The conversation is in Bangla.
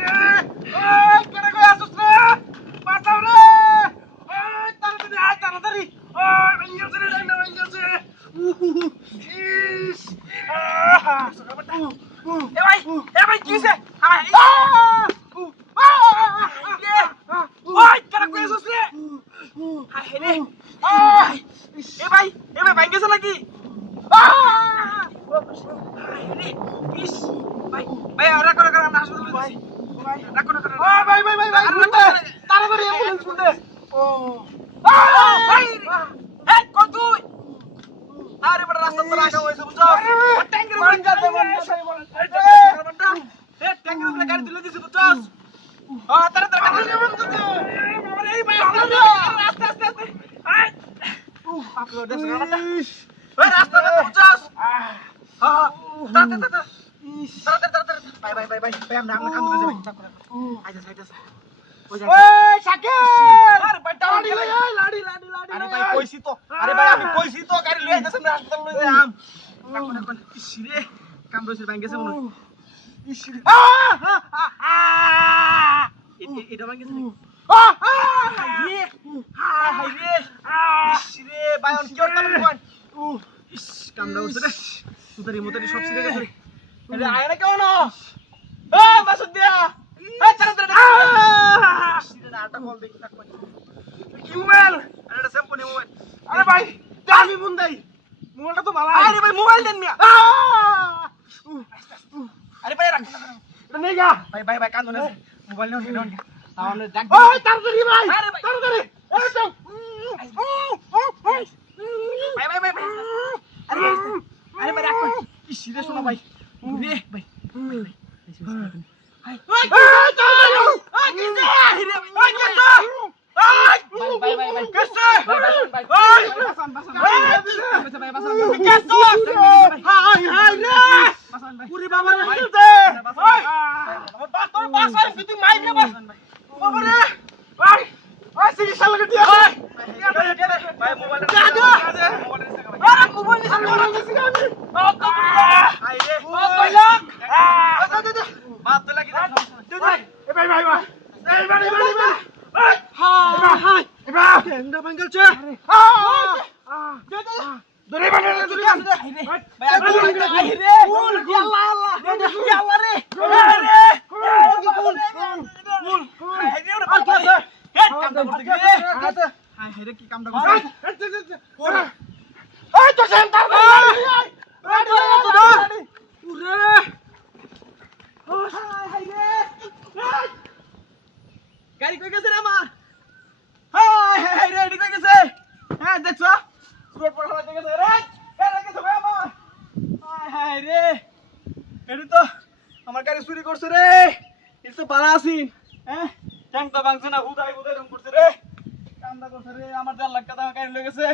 রে ওই কেন কই আসছ রে বাঁচাও রে ওই তাড়াতাড়ি আয় তাড়াতাড়ি ওই ভেঙ্গেছে রে ডাইনা ভেঙ্গেছে ইস এ ভাই কি হইছে ওই কেন কই আসছ রে আয় রে এ ভাই ভেঙ্গেছে নাকি ইস ভাই ভাই রাখো আমরা হাসপাতালে ভাই রাখো ভাই তাড়াতাড়ি অ্যাম্বুলেন্স ফোন দে ও ভাই এই কোন তুই আরে বড় রাস্তা তো রাখা হইছে বুঝছো ট্যাঙ্কের উপরে যাতে এই ট্যাঙ্কের উপরে গাড়ি তুলে দিছে বুঝছো তাড়াতাড়ি বাবা এই ভাই আস্তে আই আপলো দেশ রাস্তা ওই রাস্তাটা বুঝছো তাড়াতাড়ি ভাই আমরা কাম করে যাই আইতাছে ওই শাকিল আরে ভাই লাড়ি আরে ভাই কইছি তো আরে ভাই আমি কইছি তো গাড়ি লই আইতাছ আমরা হাসপাতাল লই যাম কোন ইসরে কাম রইছে ভাঙ্গেছে মনে ইসরে এটা ভাঙ্গেছে হাইরে ইসরে ভাই অন কি করতাম কোন ইস কামড়া উঠছে রে মুতারি সব ছিড়ে গেছে আরে আয় না কেন মাসুদ দিয়া তাড়াতাড়ি আটা কল দেখি থাক কি মোবাইল আরে এটা স্যাম্পনি মোবাইল আরে ভাই আমি ফোন দেই মোবাইলটা তো ভালো আরে ভাই মোবাইল দেন মিয়া আরে ভাই রাখ এটা নেই গা ভাই কান ধরে মোবাইল নাও তাহলে দেখ ওই তাড়াতাড়ি ভাই তাড়াতাড়ি এই তো ভাই আরে ভাই রাখ ইসরে শোনা ভাই রে ভাই গাড়ি কই গেছে রে আমার হাই রে এডি কই গেছে হ্যাঁ দেখছো রোড পড়া হয়ে গেছে রে গাড়ি গেছে ভাই আমার হাই রে এডি তো আমার গাড়ি চুরি করছে রে এটা তো বাড়া আছিন হ্যাঁ ট্যাঙ্ক তো ভাঙছে না হুদাই রং করছে রে কামটা করছে রে আমার 4 লাখ টাকা গাড়ি লয়ে গেছে